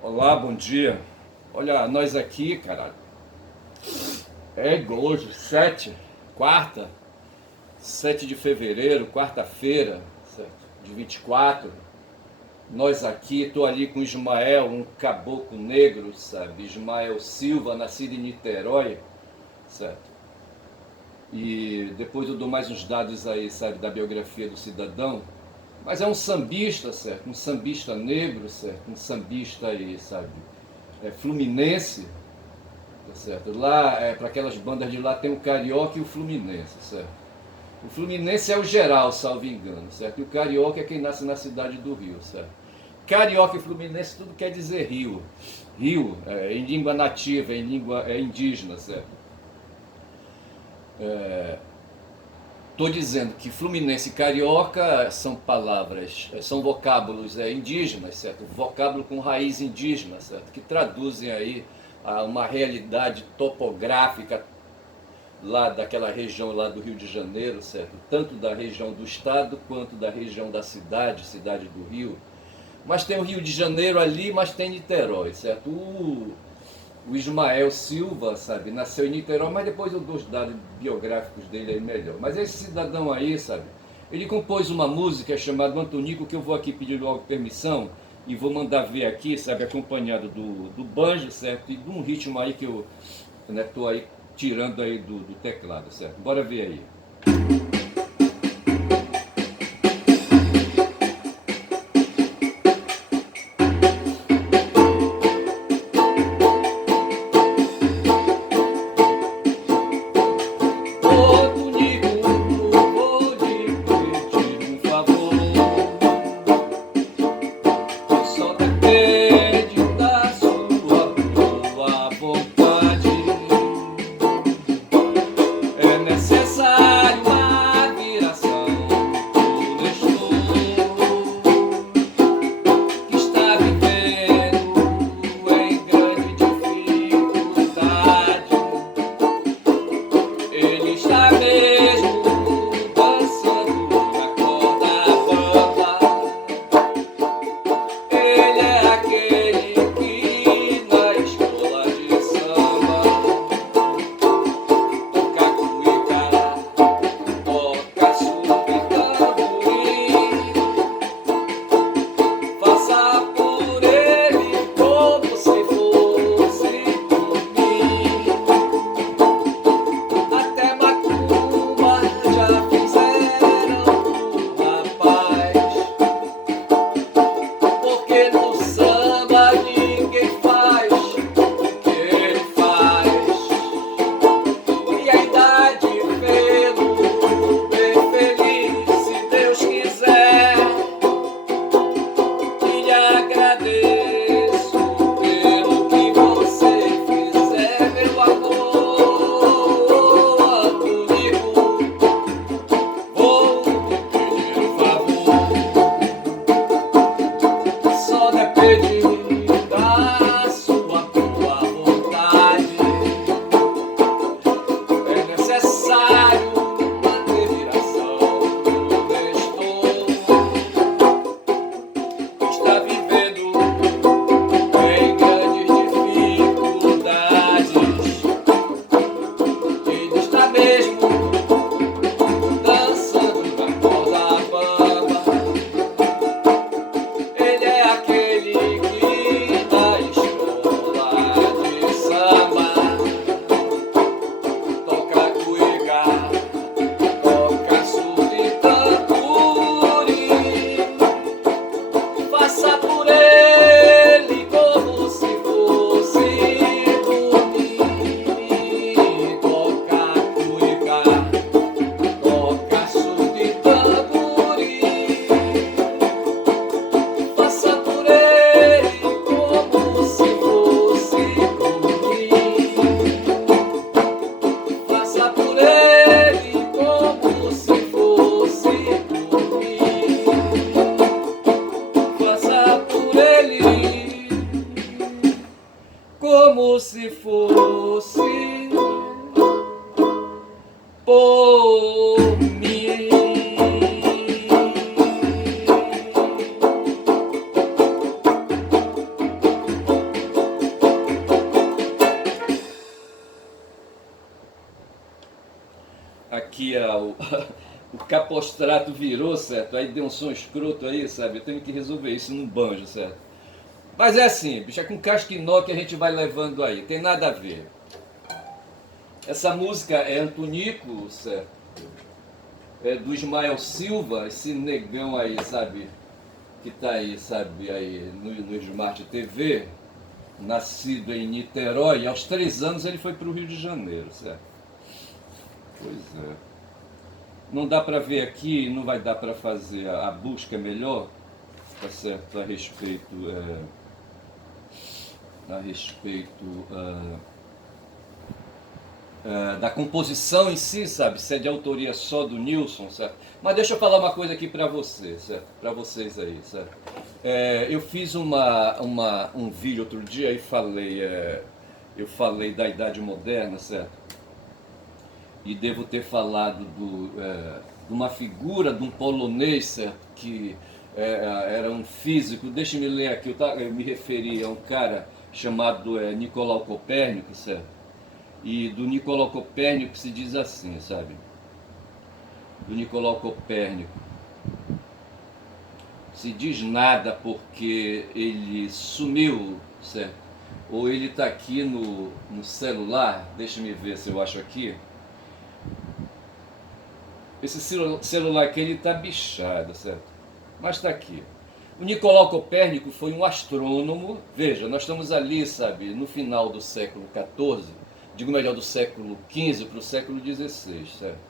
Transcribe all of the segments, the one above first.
Olá, bom dia. Olha, nós aqui, caralho. É hoje, quarta, 7 de fevereiro, quarta-feira, certo? De 24. Nós aqui, tô ali com Ismael, um caboclo negro, sabe? Ismael Silva, nascido em Niterói, certo? E depois eu dou mais uns dados aí, sabe, da biografia do cidadão. Mas é um sambista, certo? Um sambista negro, certo? Um sambista aí, sabe? Fluminense, tá certo? Lá, para aquelas bandas de lá, tem o Carioca e o Fluminense, certo? O Fluminense é o geral, salvo engano, certo? E o Carioca é quem nasce na cidade do Rio, certo? Carioca e Fluminense tudo quer dizer Rio. Rio, em língua nativa, em língua indígena, certo? Estou dizendo que Fluminense e Carioca são palavras, são vocábulos indígenas, certo? Vocábulo com raiz indígena, certo? Que traduzem aí uma realidade topográfica lá daquela região lá do Rio de Janeiro, certo? Tanto da região do estado quanto da região da cidade, cidade do Rio. Mas tem o Rio de Janeiro ali, mas tem Niterói, certo? O Ismael Silva, sabe, nasceu em Niterói, mas depois eu dou os dados biográficos dele aí melhor. Mas esse cidadão aí, sabe, ele compôs uma música chamada Antonico, que eu vou aqui pedir logo permissão e vou mandar ver aqui, sabe, acompanhado do banjo, certo, e de um ritmo aí que eu estou aí tirando aí do teclado, certo? Bora ver aí. Como se fosse por mim. que o capostrato virou, certo? Aí deu um som escroto aí, sabe? Eu tenho que resolver isso no banjo, certo? Mas é assim, bicho, é com casquinó que a gente vai levando aí, tem nada a ver. Essa música é Antonico, certo? É do Ismael Silva, esse negão aí, sabe? Que tá aí, sabe, aí no Smart TV, nascido em Niterói, aos 3 anos ele foi para o Rio de Janeiro, certo? Pois é. Não dá para ver aqui, não vai dar para fazer a busca melhor, tá certo, a respeito, da composição em si, sabe, se é de autoria só do Nilson, certo? Mas deixa eu falar uma coisa aqui para você, certo? Para vocês aí, certo? Eu fiz um vídeo outro dia e eu falei da Idade Moderna, certo? E devo ter falado de uma figura de um polonês, certo? Que era um físico, deixa-me ler aqui, eu me referi a um cara chamado Nicolau Copérnico, certo? E do Nicolau Copérnico se diz assim, sabe? Do Nicolau Copérnico se diz nada porque ele sumiu, certo? Ou ele está aqui no celular, deixa-me ver se eu acho aqui. Esse celular aqui ele está bichado, certo? Mas está aqui. O Nicolau Copérnico foi um astrônomo, veja, nós estamos ali, sabe, no final do século XIV, digo melhor, do século XV para o século XVI, certo?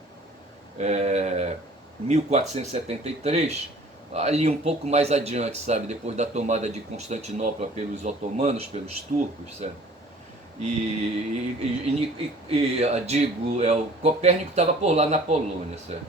1473, ali um pouco mais adiante, sabe, depois da tomada de Constantinopla pelos otomanos, pelos turcos, certo? Digo, o Copérnico estava por lá na Polônia, certo?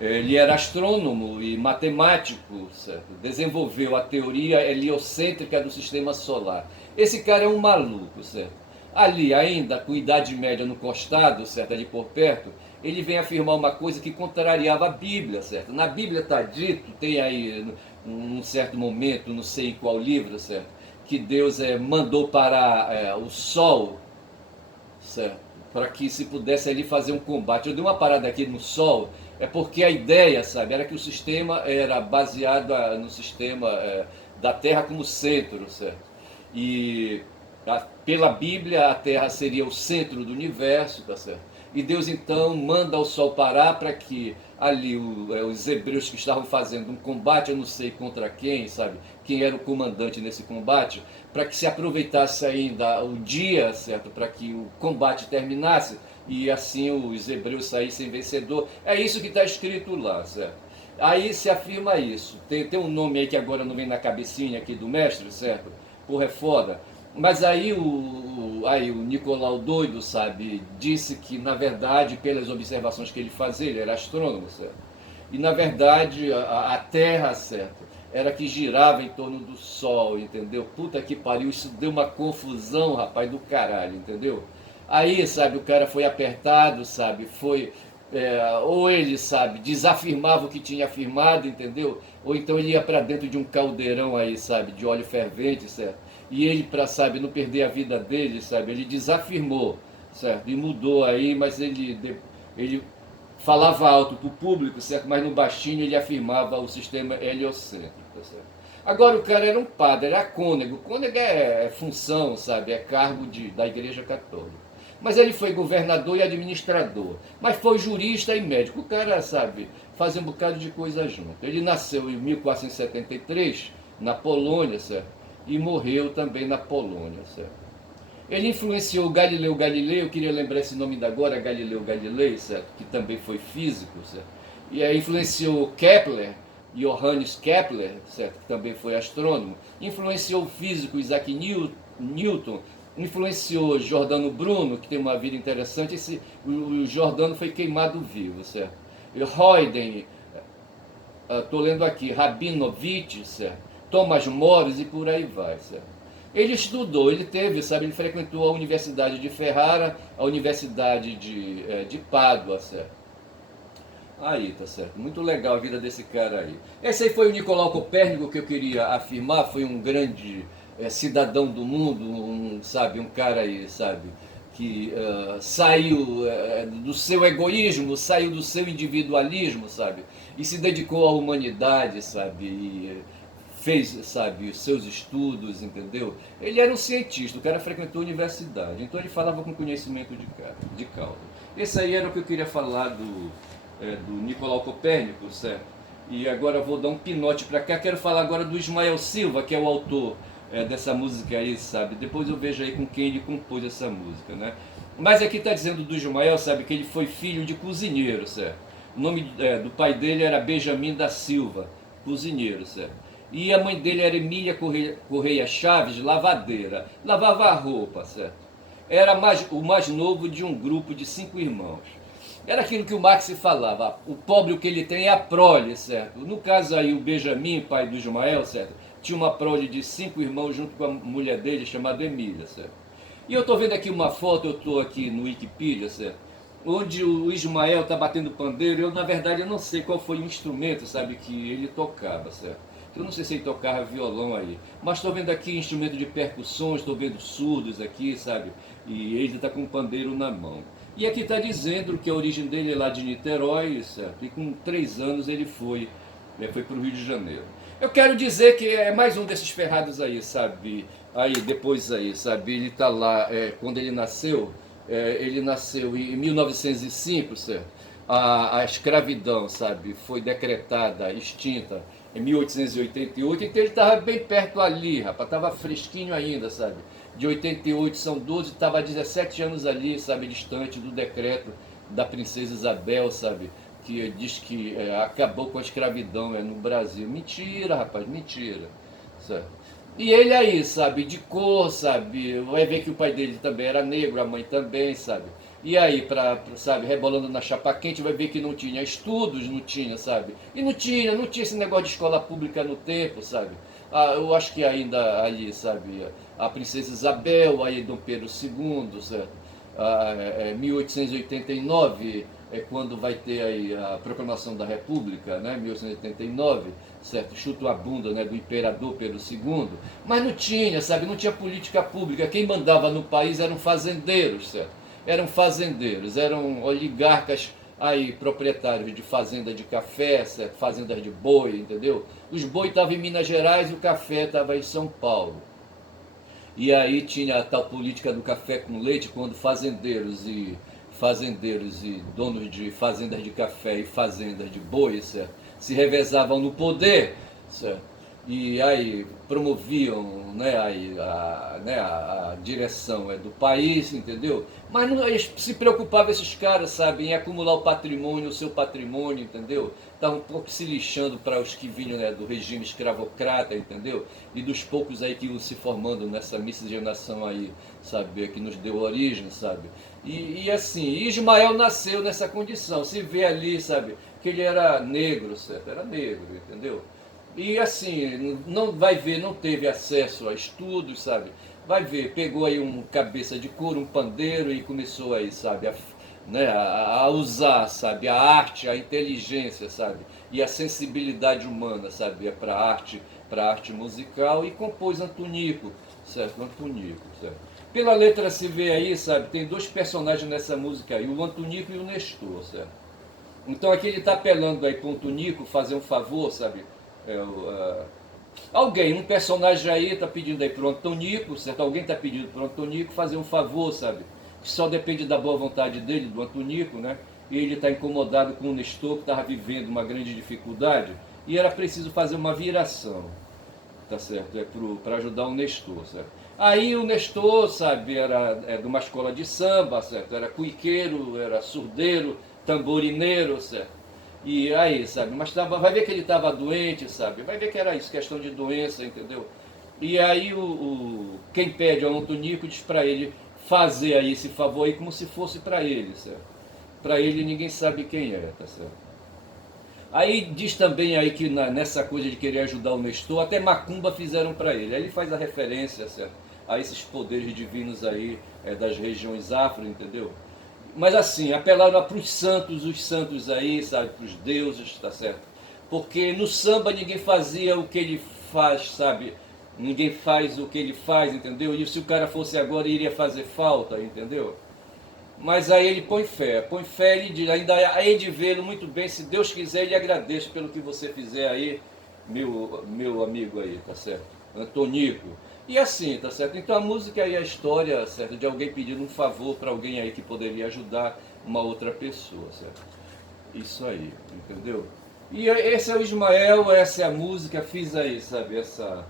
Ele era astrônomo e matemático, certo? Desenvolveu a teoria heliocêntrica do sistema solar. Esse cara é um maluco, certo? Ali ainda, com Idade Média no costado, certo? Ali por perto, ele vem afirmar uma coisa que contrariava a Bíblia, certo? Na Bíblia está dito, tem aí num certo momento, não sei em qual livro, certo? Que Deus mandou para o Sol, certo? Para que se pudesse ali fazer um combate. Eu dei uma parada aqui no Sol, porque a ideia, sabe, era que o sistema era baseado no sistema da Terra como centro, certo? E pela Bíblia a Terra seria o centro do universo, tá certo? E Deus então manda o Sol parar para que ali os hebreus que estavam fazendo um combate, eu não sei contra quem, sabe, quem era o comandante nesse combate, para que se aproveitasse ainda o dia, certo, para que o combate terminasse e assim os hebreus saíssem vencedor. É isso que está escrito lá, certo? Aí se afirma isso. Tem um nome aí que agora não vem na cabecinha aqui do mestre, certo? Porra, é foda. Mas aí o Nicolau doido, sabe, disse que, na verdade, pelas observações que ele fazia, ele era astrônomo, certo? E, na verdade, a Terra, certo, era que girava em torno do Sol, entendeu? Puta que pariu, isso deu uma confusão, rapaz, do caralho, entendeu? Aí, sabe, o cara foi apertado, sabe, ou ele, sabe, desafirmava o que tinha afirmado, entendeu? Ou então ele ia para dentro de um caldeirão aí, sabe, de óleo fervente, certo? E ele, para, sabe, não perder a vida dele, sabe, ele desafirmou, certo? E mudou aí, mas ele falava alto para o público, certo? Mas no baixinho ele afirmava o sistema heliocêntrico, certo? Agora o cara era um padre, era cônego. Cônego é função, sabe, é cargo da Igreja Católica. Mas ele foi governador e administrador. Mas foi jurista e médico. O cara, sabe, fazia um bocado de coisa junto. Ele nasceu em 1473, na Polônia, certo? E morreu também na Polônia, certo? Ele influenciou Galileu Galilei, eu queria lembrar esse nome da agora, Galileu Galilei, certo? Que também foi físico, certo? E aí influenciou Kepler, Johannes Kepler, certo? Que também foi astrônomo. Influenciou o físico Isaac Newton, influenciou Giordano Bruno, que tem uma vida interessante. O Giordano foi queimado vivo, certo? E Huygens, estou lendo aqui, Rabinovich, certo? Thomas More e por aí vai, certo? Ele estudou, ele frequentou a Universidade de Ferrara, a Universidade de Pádua, certo? Aí, tá certo. Muito legal a vida desse cara aí. Esse aí foi o Nicolau Copérnico que eu queria afirmar, foi um grande cidadão do mundo, um cara aí, sabe, que saiu do seu egoísmo, saiu do seu individualismo, sabe? E se dedicou à humanidade, sabe? E fez, sabe, os seus estudos, entendeu? Ele era um cientista, o cara frequentou a universidade, então ele falava com conhecimento de causa. Esse aí era o que eu queria falar do Nicolau Copérnico, certo? E agora eu vou dar um pinote para cá, quero falar agora do Ismael Silva, que é o autor dessa música aí, sabe? Depois eu vejo aí com quem ele compôs essa música, né? Mas aqui está dizendo do Ismael, sabe, que ele foi filho de cozinheiro, certo? O nome do pai dele era Benjamin da Silva, cozinheiro, certo? E a mãe dele era Emília Correia Chaves, lavadeira, lavava a roupa, certo? Era o mais novo de um grupo de 5 irmãos. Era aquilo que o Marx falava, o pobre o que ele tem é a prole, certo? No caso aí o Benjamin, pai do Ismael, certo? Tinha uma prole de 5 irmãos junto com a mulher dele, chamada Emília, certo? E eu estou vendo aqui uma foto, eu estou aqui no Wikipedia, certo? Onde o Ismael está batendo pandeiro, na verdade eu não sei qual foi o instrumento, sabe, que ele tocava, certo? Eu não sei se ele tocava violão aí, mas estou vendo aqui instrumento de percussões, estou vendo surdos aqui, sabe? E ele está com um pandeiro na mão. E aqui está dizendo que a origem dele é lá de Niterói, certo? E com 3 anos ele foi para o Rio de Janeiro. Eu quero dizer que é mais um desses ferrados aí, sabe? Aí, depois aí, sabe? Ele está lá, quando ele nasceu em 1905, certo? A escravidão, sabe? Foi decretada, extinta em 1888, então ele estava bem perto ali, rapaz, estava fresquinho ainda, sabe? De 88 são 12, estava 17 anos ali, sabe, distante do decreto da princesa Isabel, sabe? Que diz que acabou com a escravidão no Brasil. Mentira, rapaz, mentira, sabe? E ele aí, sabe, de cor, sabe? Vai ver que o pai dele também era negro, a mãe também, sabe? E aí, sabe, rebolando na chapa quente, vai ver que não tinha estudos, não tinha, sabe? E não tinha esse negócio de escola pública no tempo, sabe? Eu acho que ainda ali, sabe, a princesa Isabel, aí Dom Pedro II, certo? 1889 é quando vai ter aí a proclamação da República, né? 1889, certo? Chuta a bunda, né, do imperador Pedro II, mas não tinha, sabe? Não tinha política pública. Quem mandava no país eram fazendeiros, certo? Eram fazendeiros, eram oligarcas aí, proprietários de fazenda de café, certo? Fazendas de boi, entendeu? Os boi estavam em Minas Gerais e o café estava em São Paulo. E aí tinha a tal política do café com leite, quando fazendeiros e donos de fazendas de café e fazendas de boi, certo? Se revezavam no poder, certo? E aí promoviam, né, a direção do país, entendeu? Mas não, eles se preocupavam, esses caras, sabe, em acumular o patrimônio, o seu patrimônio, entendeu? Estavam um pouco se lixando para os que vinham, né, do regime escravocrata, entendeu? E dos poucos aí que iam se formando nessa miscigenação aí, sabe, que nos deu origem, sabe? E assim, Ismael nasceu nessa condição, se vê ali, sabe, que ele era negro, certo? Era negro, entendeu? E assim, não vai ver, não teve acesso a estudos, sabe? Vai ver, pegou aí um cabeça de couro, um pandeiro e começou aí, sabe, a usar, sabe, a arte, a inteligência, sabe, e a sensibilidade humana, sabe, para a arte musical, e compôs Antunico, certo? Antunico, certo? Pela letra se vê aí, sabe, tem 2 personagens nessa música aí, o Antunico e o Nestor, certo? Então aqui ele está apelando aí para o Antunico fazer um favor, sabe? Alguém, um personagem aí está pedindo aí para o Antonico, certo? Alguém está pedindo para o Antonico fazer um favor, sabe? Que só depende da boa vontade dele, do Antonico, né? E ele está incomodado com o Nestor, que estava vivendo uma grande dificuldade, e era preciso fazer uma viração, tá certo? Para ajudar o Nestor, certo? Aí o Nestor, sabe, era de uma escola de samba, certo? Era cuiqueiro, era surdeiro, tamborineiro, certo? E aí, sabe, mas vai ver que ele estava doente, sabe? Vai ver que era isso, questão de doença, entendeu? E aí quem pede ao Antonico diz para ele fazer aí esse favor aí como se fosse para ele, certo? Para ele ninguém sabe quem é, tá certo? Aí diz também aí que nessa coisa de querer ajudar o Nestor, até macumba fizeram para ele. Aí ele faz a referência, certo? A esses poderes divinos aí das regiões afro, entendeu? Mas assim, apelaram para os santos aí, sabe, para os deuses, tá certo? Porque no samba ninguém fazia o que ele faz, sabe? Ninguém faz o que ele faz, entendeu? E se o cara fosse agora, iria fazer falta, entendeu? Mas aí ele põe fé, ele diz, ainda hei de vê-lo muito bem, se Deus quiser, ele agradeço pelo que você fizer aí, meu amigo aí, tá certo? Antonico. E assim, tá certo? Então a música aí é a história, certo? De alguém pedindo um favor para alguém aí que poderia ajudar uma outra pessoa, certo? Isso aí, entendeu? E esse é o Ismael, essa é a música, fiz aí, sabe, essa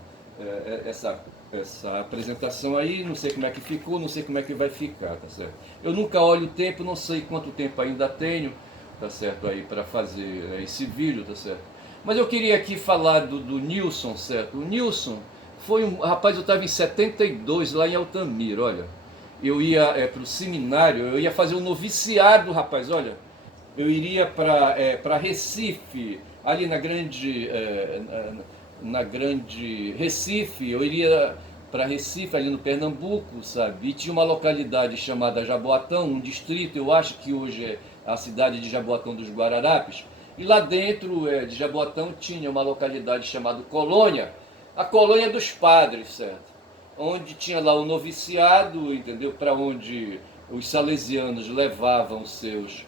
apresentação aí, não sei como é que ficou, não sei como é que vai ficar, tá certo? Eu nunca olho o tempo, não sei quanto tempo ainda tenho, tá certo, aí para fazer esse vídeo, tá certo? Mas eu queria aqui falar do Nilson, certo? O Nilson foi um, rapaz, eu estava em 72 lá em Altamira, olha. Eu ia para o seminário, eu ia fazer um noviciado, rapaz, olha. Eu iria para Recife, ali na grande Recife, eu iria para Recife, ali no Pernambuco, sabe? E tinha uma localidade chamada Jaboatão, um distrito, eu acho que hoje é a cidade de Jaboatão dos Guararapes. E lá dentro de Jaboatão tinha uma localidade chamada Colônia, a Colônia dos Padres, certo? Onde tinha lá o noviciado, entendeu? Para onde os salesianos levavam seus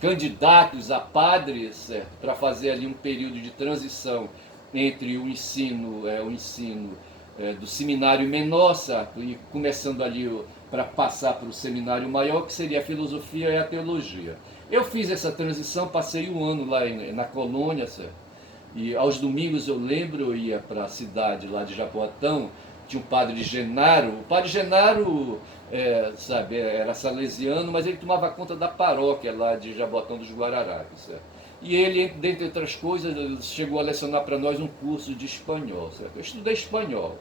candidatos a padres, certo? Para fazer ali um período de transição entre o ensino do seminário menor, certo? E começando ali para passar para o seminário maior, que seria a filosofia e a teologia. Eu fiz essa transição, passei um ano lá na colônia, certo? E aos domingos eu lembro, eu ia para a cidade lá de Jaboatão, tinha um padre Genaro. O padre Genaro, sabe, era salesiano, mas ele tomava conta da paróquia lá de Jaboatão dos Guararapes, certo? E ele, dentre outras coisas, chegou a lecionar para nós um curso de espanhol, certo? Eu estudei espanhol.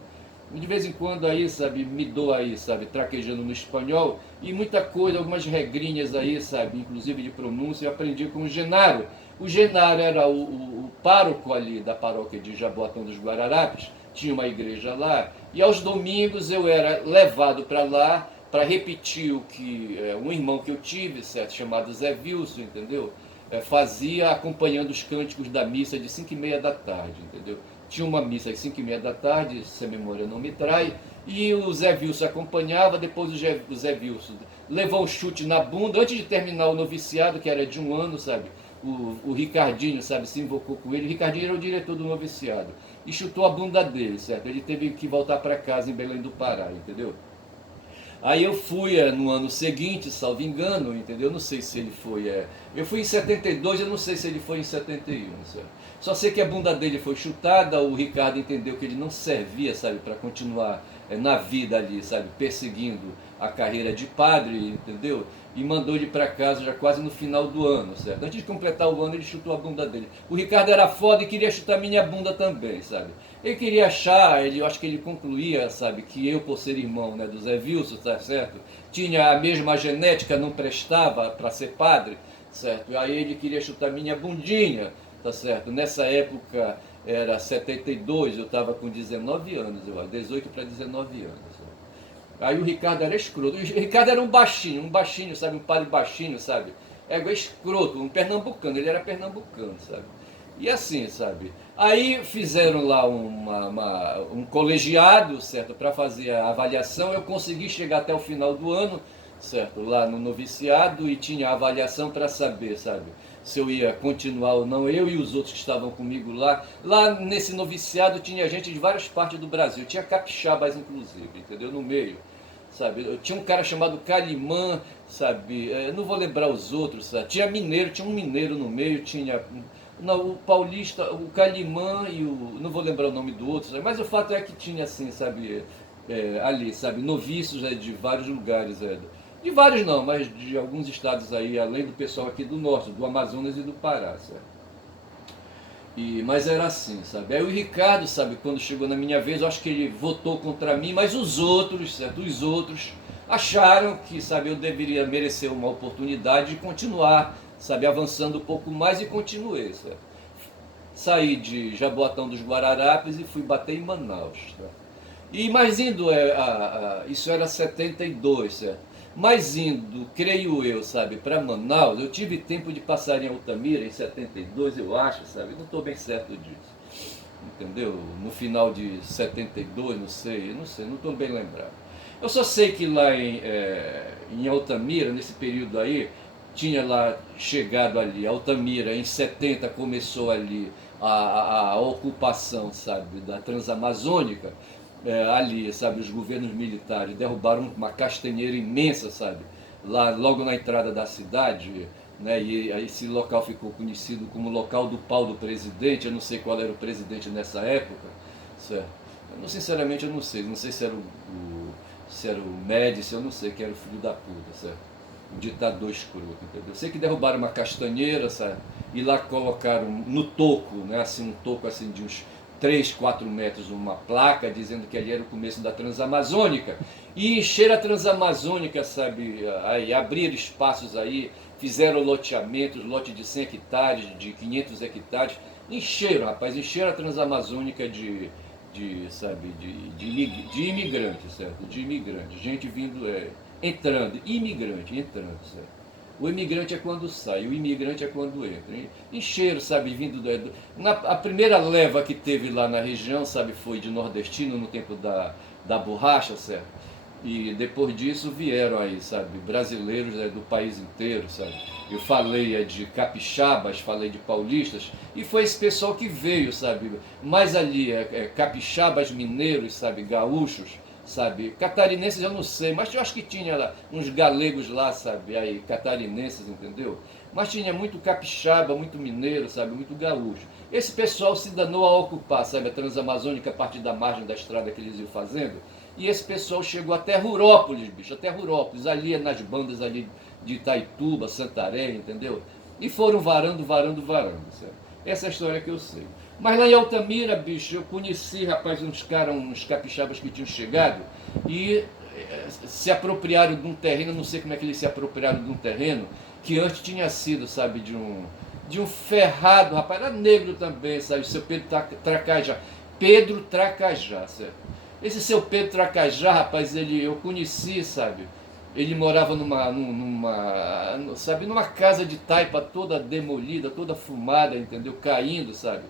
De vez em quando aí, sabe, me dou aí, sabe, traquejando no espanhol, e muita coisa, algumas regrinhas aí, sabe, inclusive de pronúncia, eu aprendi com o Genaro. O Genaro era o pároco ali da paróquia de Jaboatão dos Guararapes, tinha uma igreja lá, e aos domingos eu era levado para lá para repetir o que um irmão que eu tive, certo, chamado Zé Wilson, entendeu? Fazia acompanhando os cânticos da missa de 5h30 da tarde, entendeu? Tinha uma missa às 5h30 da tarde, se a memória não me trai, e o Zé Wilson acompanhava, depois o Zé Wilson levou um chute na bunda, antes de terminar o noviciado, que era de um ano, sabe? O Ricardinho, sabe, se invocou com ele. O Ricardinho era o diretor do noviciado. E chutou a bunda dele, certo? Ele teve que voltar para casa em Belém do Pará, entendeu? Aí eu fui no ano seguinte, salvo engano, entendeu? Eu não sei se ele foi. Eu fui em 72, eu não sei se ele foi em 71, certo? Só sei que a bunda dele foi chutada, o Ricardo entendeu que ele não servia, sabe, para continuar na vida ali, sabe, perseguindo a carreira de padre, entendeu? E mandou ele para casa já quase no final do ano, certo? Antes de completar o ano, ele chutou a bunda dele. O Ricardo era foda e queria chutar minha bunda também, sabe? Ele queria achar, eu acho que ele concluía, sabe, que eu, por ser irmão, né, do Zé Wilson, tá certo? Tinha a mesma genética, não prestava para ser padre, certo? Aí ele queria chutar minha bundinha, tá certo? Nessa época era 72, eu estava com 19 anos, eu acho, 18 para 19 anos. Aí o Ricardo era escroto. O Ricardo era um baixinho, sabe? Um padre baixinho, sabe? É escroto, um pernambucano, ele era pernambucano, sabe? E assim, sabe? Aí fizeram lá um colegiado, certo? Para fazer a avaliação. Eu consegui chegar até o final do ano, certo? Lá no noviciado, e tinha a avaliação para saber, sabe? Se eu ia continuar ou não, eu e os outros que estavam comigo lá. Lá nesse noviciado tinha gente de várias partes do Brasil, tinha capixabas inclusive, entendeu? No meio, sabe? Eu tinha um cara chamado Calimã, sabe? Não vou lembrar os outros, sabe? Tinha um mineiro no meio, tinha... Não, o paulista, o Calimã e o... Não vou lembrar o nome do outro, sabe? Mas o fato é que tinha assim, sabe? Ali, sabe? Noviços de vários lugares, de vários não, mas de alguns estados aí, além do pessoal aqui do norte, do Amazonas e do Pará, sabe? Mas era assim, sabe? Aí o Ricardo, sabe, quando chegou na minha vez, eu acho que ele votou contra mim, mas os outros, certo? Os outros acharam que, sabe, eu deveria merecer uma oportunidade de continuar, sabe, avançando um pouco mais, e continuei, certo? Saí de Jaboatão dos Guararapes e fui bater em Manaus, tá? E mais indo, isso era 72, certo? Mas indo, creio eu, sabe, para Manaus, eu tive tempo de passar em Altamira em 72, eu acho, sabe? Não estou bem certo disso, entendeu? No final de 72, não sei, não estou bem lembrado. Eu só sei que lá em Altamira, nesse período aí, tinha lá chegado ali, Altamira em 70 começou ali a ocupação, sabe, da Transamazônica, ali, sabe, os governos militares derrubaram uma castanheira imensa, sabe, lá logo na entrada da cidade, né, e esse local ficou conhecido como local do pau do presidente. Eu não sei qual era o presidente nessa época, certo? Sinceramente eu não sei se era o Médici, eu não sei, que era o filho da puta, certo? Um ditador escroto, entendeu? Eu sei que derrubaram uma castanheira, sabe? E lá colocaram no toco, né, assim, um toco assim de uns 3, 4 metros, uma placa dizendo que ali era o começo da Transamazônica. E encheram a Transamazônica, sabe? Aí abriram espaços aí, fizeram loteamentos, lote de 100 hectares, de 500 hectares. Encheram, rapaz, encheram a Transamazônica sabe, de imigrantes, certo? De imigrantes, gente vindo, entrando, imigrante, entrando, certo? O imigrante é quando sai, o imigrante é quando entra. Encheram, sabe, vindo a primeira leva que teve lá na região, sabe, foi de nordestino no tempo da borracha, certo? E depois disso vieram aí, sabe, brasileiros do país inteiro, sabe? Eu falei de capixabas, falei de paulistas, e foi esse pessoal que veio, sabe? Mais ali, capixabas, mineiros, sabe, gaúchos, sabe? Catarinenses eu não sei, mas eu acho que tinha lá uns galegos lá, sabe? Aí, catarinenses, entendeu? Mas tinha muito capixaba, muito mineiro, sabe? Muito gaúcho. Esse pessoal se danou a ocupar, sabe, a Transamazônica a partir da margem da estrada que eles iam fazendo. E esse pessoal chegou até Rurópolis, bicho, até Rurópolis, ali nas bandas ali de Itaituba, Santarém, entendeu? E foram varando, certo? Essa é a história que eu sei. Mas lá em Altamira, bicho, eu conheci, rapaz, uns capixabas que tinham chegado e se apropriaram de um terreno, não sei como é que eles se apropriaram de um terreno, que antes tinha sido, sabe, de um ferrado, rapaz, era negro também, sabe, o seu Pedro Tracajá. Pedro Tracajá, certo? Esse seu Pedro Tracajá, rapaz, eu conheci, sabe? Ele morava sabe, numa casa de taipa toda demolida, toda fumada, entendeu? Caindo, sabe?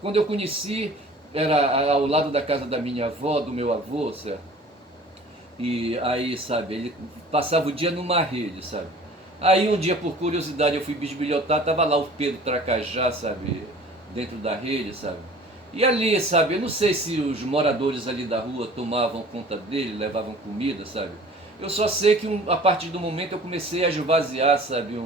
Quando eu conheci, era ao lado da casa da minha avó, do meu avô, certo? E aí, sabe, ele passava o dia numa rede, sabe? Aí um dia, por curiosidade, eu fui bisbilhotar, tava lá o Pedro Tracajá, sabe? Dentro da rede, sabe? E ali, sabe, eu não sei se os moradores ali da rua tomavam conta dele, levavam comida, sabe? Eu só sei que a partir do momento eu comecei a esvaziar, sabe,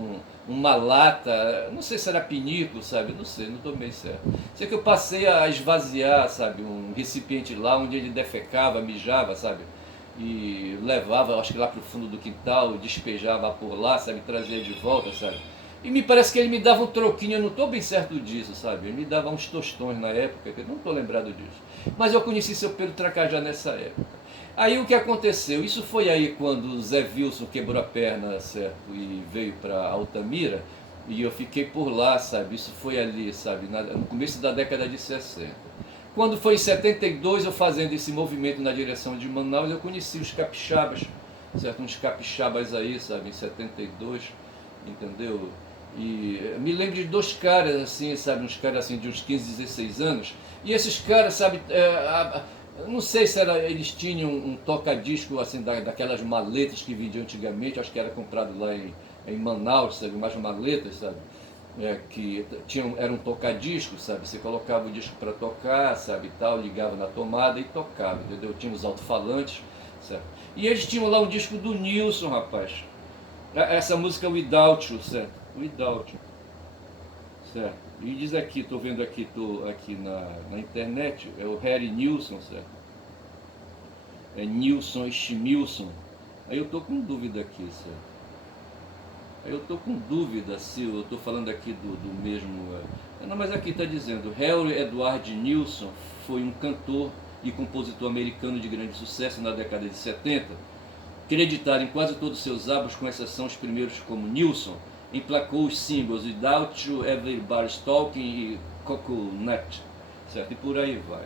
uma lata, não sei se era pinico, sabe, não sei, não estou bem certo. Sei que eu passei a esvaziar, sabe, um recipiente lá onde ele defecava, mijava, sabe? E levava, acho que lá para o fundo do quintal, despejava por lá, sabe, trazia de volta, sabe? E me parece que ele me dava um troquinho, eu não estou bem certo disso, sabe? Ele me dava uns tostões na época, eu não estou lembrado disso. Mas eu conheci seu Pedro Tracajá nessa época. Aí o que aconteceu? Isso foi aí quando o Zé Wilson quebrou a perna, certo? E veio para Altamira, e eu fiquei por lá, sabe? Isso foi ali, sabe? No começo da década de 60. Quando foi em 72, eu fazendo esse movimento na direção de Manaus, eu conheci os capixabas, certo? Uns capixabas aí, sabe? Em 72, entendeu? E me lembro de dois caras assim, sabe, uns caras assim de uns 15, 16 anos, e esses caras, sabe, não sei se eles tinham um toca-disco assim, daquelas maletas que vendiam antigamente, acho que era comprado lá em Manaus, sabe, umas maletas, sabe, era um toca-disco, sabe, você colocava o disco para tocar, sabe, tal, ligava na tomada e tocava, entendeu? Tinha os alto-falantes, certo? E eles tinham lá um disco do Nilson, rapaz, essa música Without You, certo? Without You, certo? E diz aqui, estou vendo aqui, estou aqui na internet, é o Harry Nilsson, certo? É Nilson Schmilson. Aí eu estou com dúvida aqui, certo? Aí eu estou com dúvida se eu estou falando aqui do mesmo... Não, mas aqui está dizendo, Harry Edward Nilsson foi um cantor e compositor americano de grande sucesso na década de 70, creditado em quase todos os seus álbuns, com exceção os primeiros como Nilsson, emplacou os singles Without You, Everybody's Talking e Coconut, certo? E por aí vai.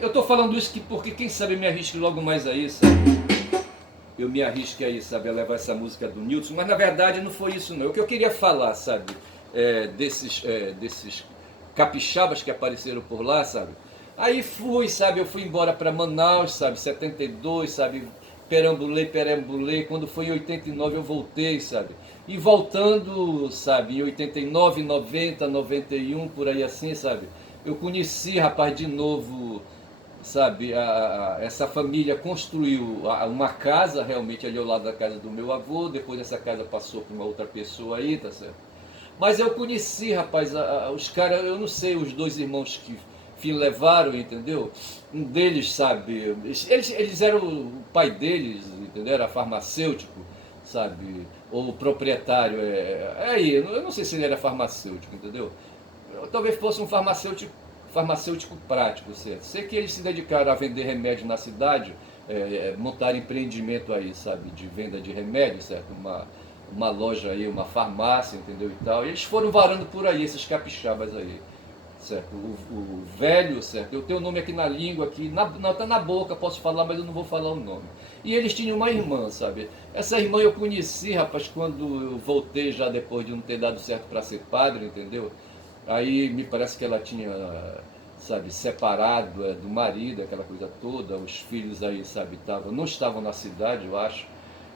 Eu estou falando isso porque quem sabe eu me arrisque logo mais aí, sabe? Eu me arrisque aí, sabe, a levar essa música do Nilson, mas na verdade não foi isso não. O que eu queria falar, sabe, desses capixabas que apareceram por lá, sabe? Aí fui, sabe, eu fui embora para Manaus, sabe, 72, sabe, perambulei, quando foi em 89 eu voltei, sabe, e voltando, sabe, em 89, 90, 91, por aí assim, sabe, eu conheci, rapaz, de novo, sabe, essa família construiu uma casa realmente ali ao lado da casa do meu avô, depois essa casa passou para uma outra pessoa aí, tá certo? Mas eu conheci, rapaz, os caras, eu não sei, os dois irmãos que fim levaram, entendeu? Um deles, sabe, eles eram, o pai deles, entendeu? Era farmacêutico, sabe? Ou proprietário, aí, eu não sei se ele era farmacêutico, entendeu? Talvez fosse um farmacêutico prático, certo? Sei que eles se dedicaram a vender remédio na cidade, montaram empreendimento aí, sabe, de venda de remédio, certo? Uma loja aí, uma farmácia, entendeu, e tal. E eles foram varando por aí, esses capixabas aí, certo? O velho, certo? Eu tenho o nome aqui na língua, aqui, tá na boca, posso falar, mas eu não vou falar o nome. E eles tinham uma irmã, sabe? Essa irmã eu conheci, rapaz, quando eu voltei já depois de não ter dado certo para ser padre, entendeu? Aí me parece que ela tinha, sabe, separado do marido, aquela coisa toda, os filhos aí, sabe, não estavam na cidade, eu acho,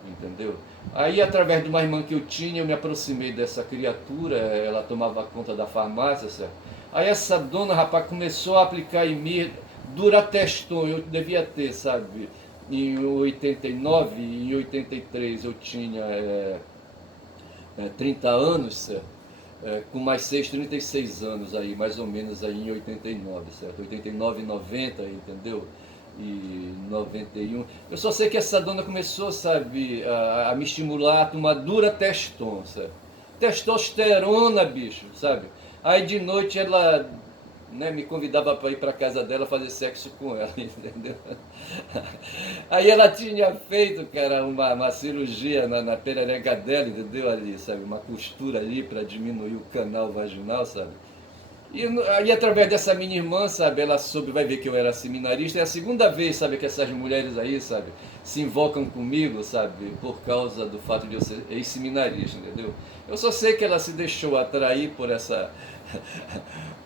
entendeu? Aí, através de uma irmã que eu tinha, eu me aproximei dessa criatura, ela tomava conta da farmácia, certo? Aí essa dona, rapaz, começou a aplicar em mim Durateston, eu devia ter, sabe, em 89, em 83 eu tinha 30 anos, certo? Com mais 6, 36 anos aí, mais ou menos aí em 89, certo? 89, 90, entendeu? E 91. Eu só sei que essa dona começou, sabe, a me estimular a tomar Durateston, sabe? Testosterona, bicho, sabe? Aí de noite ela, né, me convidava para ir para casa dela fazer sexo com ela, entendeu? Aí ela tinha feito, cara, uma cirurgia na perereca dela, entendeu? Ali, sabe? Uma costura ali para diminuir o canal vaginal, sabe? E aí, através dessa minha irmã, sabe, ela soube, vai ver que eu era seminarista. É a segunda vez, sabe, que essas mulheres aí, sabe, se invocam comigo, sabe, por causa do fato de eu ser ex-seminarista, entendeu? Eu só sei que ela se deixou atrair por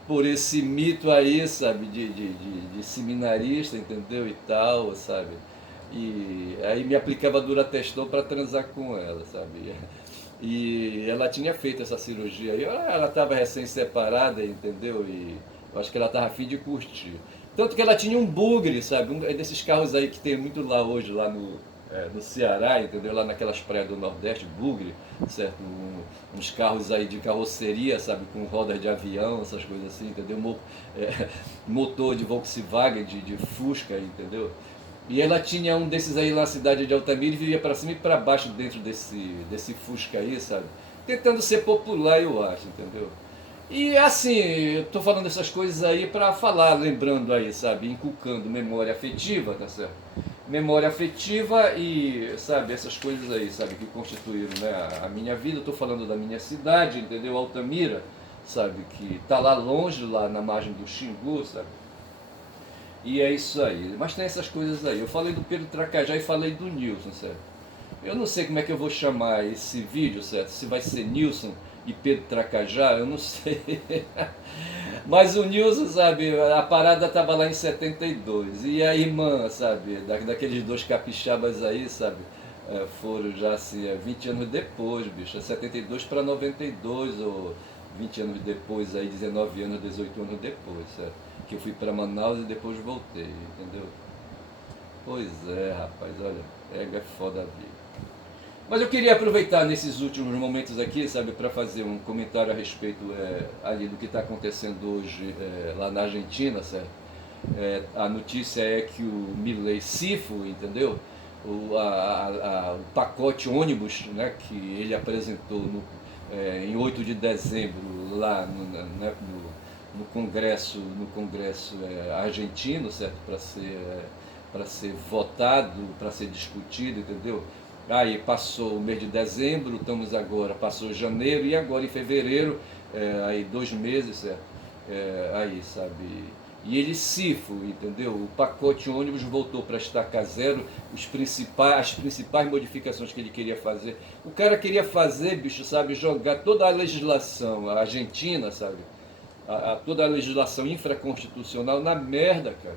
por esse mito aí, sabe, de seminarista, entendeu, e tal, sabe? E aí me aplicava Durateston para transar com ela, sabe? E ela tinha feito essa cirurgia aí, ela estava recém-separada, entendeu? E eu acho que ela estava a fim de curtir. Tanto que ela tinha um bugre, sabe? Desses carros aí que tem muito lá hoje, lá no Ceará, entendeu? Lá naquelas praias do Nordeste, bugre, certo? Uns carros aí de carroceria, sabe? Com rodas de avião, essas coisas assim, entendeu? Motor de Volkswagen, de Fusca, entendeu? E ela tinha um desses aí na cidade de Altamira e vivia para cima e para baixo dentro desse Fusca aí, sabe? Tentando ser popular, eu acho, entendeu? E assim, eu tô falando essas coisas aí para falar, lembrando aí, sabe? Inculcando memória afetiva, tá certo? Memória afetiva e, sabe, essas coisas aí, sabe? Que constituíram, né, a minha vida. Eu tô falando da minha cidade, entendeu? Altamira, sabe? Que tá lá longe, lá na margem do Xingu, sabe? E é isso aí. Mas tem essas coisas aí. Eu falei do Pedro Tracajá e falei do Nilson, certo? Eu não sei como é que eu vou chamar esse vídeo, certo? Se vai ser Nilson e Pedro Tracajá, eu não sei. Mas o Nilson, sabe, a parada estava lá em 72. E a irmã, sabe, daqueles dois capixabas aí, sabe, foram já assim, 20 anos depois, bicho. 72 para 92, ou 20 anos depois, aí 19 anos, 18 anos depois, certo? Que eu fui para Manaus e depois voltei, entendeu? Pois é, rapaz, olha, é foda a vida. Mas eu queria aproveitar nesses últimos momentos aqui, sabe, para fazer um comentário a respeito ali do que está acontecendo hoje lá na Argentina, certo? A notícia é que o Milei Sifo, entendeu? O pacote ônibus, né, que ele apresentou em 8 de dezembro lá no Congresso argentino, certo? Para ser votado, para ser discutido, entendeu? Aí passou o mês de dezembro, estamos agora, passou janeiro e agora em fevereiro, aí 2 meses, certo? Aí, sabe? E ele cifra, entendeu? O pacote ônibus voltou para estaca zero, as principais modificações que ele queria fazer. O cara queria fazer, bicho, sabe, jogar toda a legislação argentina, sabe? toda a legislação infraconstitucional na merda, cara.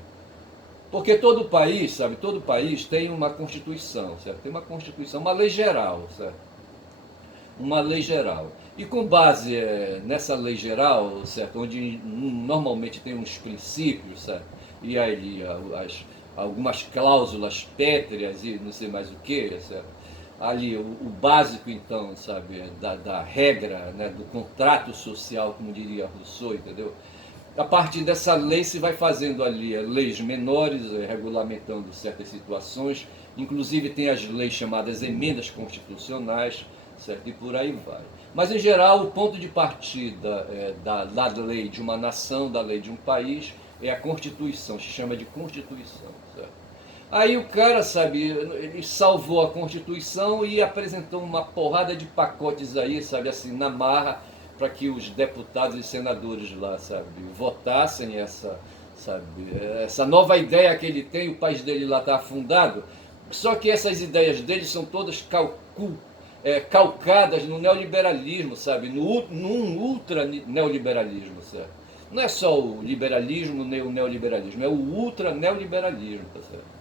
Porque todo país, sabe, todo país tem uma constituição, certo? Tem uma constituição, uma lei geral, certo? Uma lei geral. E com base nessa lei geral, certo? Onde normalmente tem uns princípios, certo? E aí algumas cláusulas pétreas e não sei mais o que, certo? Ali o básico então, sabe, da regra, né, do contrato social, como diria Rousseau, entendeu? A partir dessa lei se vai fazendo ali leis menores, regulamentando certas situações, inclusive tem as leis chamadas emendas constitucionais, certo? E por aí vai. Mas em geral o ponto de partida da lei de uma nação, da lei de um país, é a Constituição, se chama de Constituição, certo? Aí o cara, sabe, ele salvou a Constituição e apresentou uma porrada de pacotes aí, sabe, assim, na marra, para que os deputados e senadores lá, sabe, votassem essa nova ideia que ele tem, o país dele lá está afundado, só que essas ideias dele são todas calcadas no neoliberalismo, sabe, num ultra neoliberalismo, certo? Não é só o liberalismo nem o neoliberalismo, é o ultra neoliberalismo, tá certo?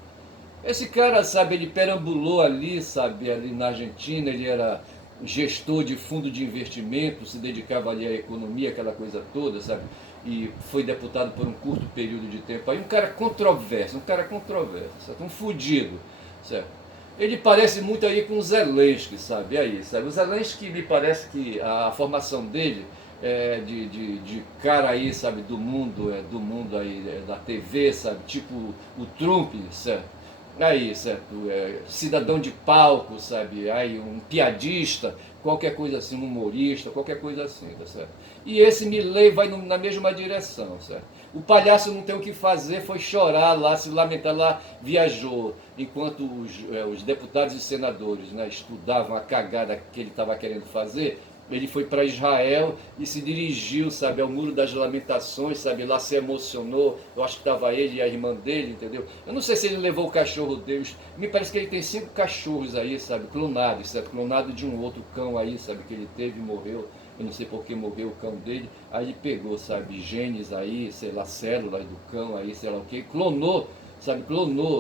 Esse cara, sabe, ele perambulou ali, sabe, ali na Argentina, ele era gestor de fundo de investimento, se dedicava ali à economia, aquela coisa toda, sabe, e foi deputado por um curto período de tempo. Aí um cara controverso, certo? Um fudido, certo? Ele parece muito aí com o Zelensky, sabe, aí, sabe, o Zelensky me parece que a formação dele de cara aí, sabe, do mundo aí, da TV, sabe, tipo o Trump, certo? Aí, certo? Cidadão de palco, sabe? Aí, um piadista, qualquer coisa assim, um humorista, qualquer coisa assim, tá certo? E esse Milei vai na mesma direção, certo? O palhaço não tem o que fazer, foi chorar lá, se lamentar lá, viajou, enquanto os deputados e senadores, né, estudavam a cagada que ele estava querendo fazer. Ele foi para Israel e se dirigiu, sabe, ao Muro das Lamentações, sabe, lá se emocionou. Eu acho que estava ele e a irmã dele, entendeu? Eu não sei se ele levou o cachorro dele. Me parece que ele tem 5 cachorros aí, sabe, clonados, sabe, clonado de um outro cão aí, sabe, que ele teve e morreu. Eu não sei por que morreu o cão dele. Aí ele pegou, sabe, genes aí, sei lá, células do cão aí, sei lá o que, clonou,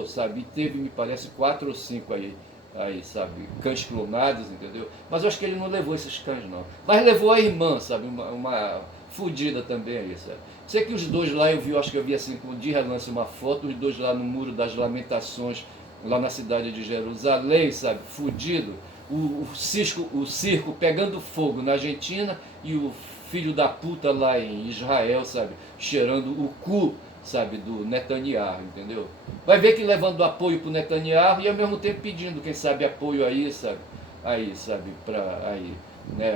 sabe, e teve, me parece, 4 ou 5 aí, sabe, cães clonados, entendeu? Mas eu acho que ele não levou esses cães, não. Mas levou a irmã, sabe, uma fudida também aí, sabe? Sei que os dois lá, acho que eu vi assim, de relance uma foto, os dois lá no Muro das Lamentações, lá na cidade de Jerusalém, sabe, fudido. O circo pegando fogo na Argentina e o filho da puta lá em Israel, sabe, cheirando o cu, sabe, do Netanyahu, entendeu? Vai ver que levando apoio pro Netanyahu e ao mesmo tempo pedindo, quem sabe, apoio aí, sabe, para aí, né,